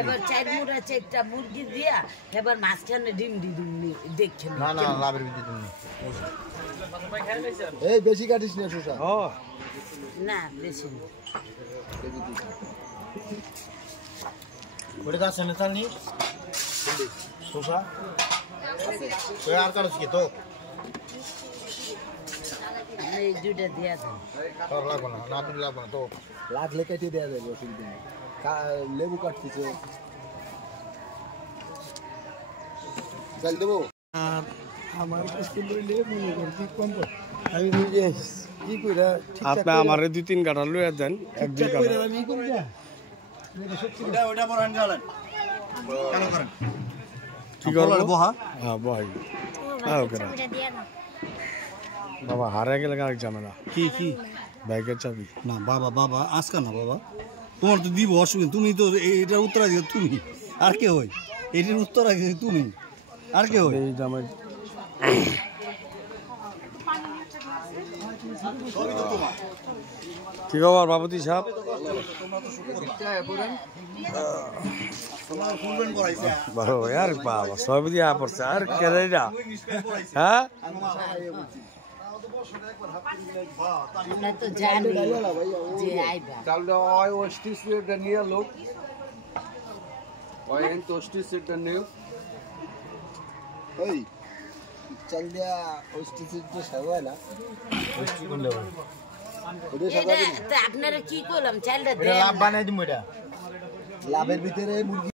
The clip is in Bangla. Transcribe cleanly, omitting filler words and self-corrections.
এবার চার মুড়া আছে একটা মুরগি দিয়া এবার মাঝখানে ডিম দেখছেন না না লাভের ভিতরে তুমি এই বেশি কাটিস না শোষা না বেশি না ওটা আছে না চালনি শোষা আছে আর কারো কি তো এই দুইটা দিয়া দেন তোর লাগবে না না দিলে লাগবে না তো লাগলে কেটে দেওয়া যাবে অসুবিধা নেই লেবু কাটতেছে চাল দেবো আর আমার স্কুল লেবু কি কম আমি নিজে কি কইরা আপনি আমারে 2-3 কাটা লইয়া দেন 1-2 কাটা আমি করি না ওটা বড় আন জানেন কেন করেন কি করব বহা হ্যাঁ বহাই ওকে বাবা হারিয়ে গেলে কার ঝামেলা কি কি বাইকের চাবি না বাবা বাবা আজকা না বাবা তোমার তো দিব অসুবিধা তুমি তো এটার উত্তরাধিকার তুমি আর কে হই এটার উত্তরাধিকার তুমি আর কে হই এই জামাই কি খবর বাবুতি সাহেব বড় यार বাবা সব দিয়া পড়ছে আর কেরেডা হ্যাঁ আমরা তো জানি যে আইবা চালটা ওই ওস্টি সিটটা নিয়ে লোক ওই এন তোস্টি সিটটা নিয়ে ওই চাল দিয়া ওস্টি সিটটা সাজায়লা ওস্টি কোন লেভেল ওটা এটা সাজাবি তো আপনারা কি করলাম চালটা এটা দেন লাভ বানাই দিমু এটা লাভের ভিতরে মুরগি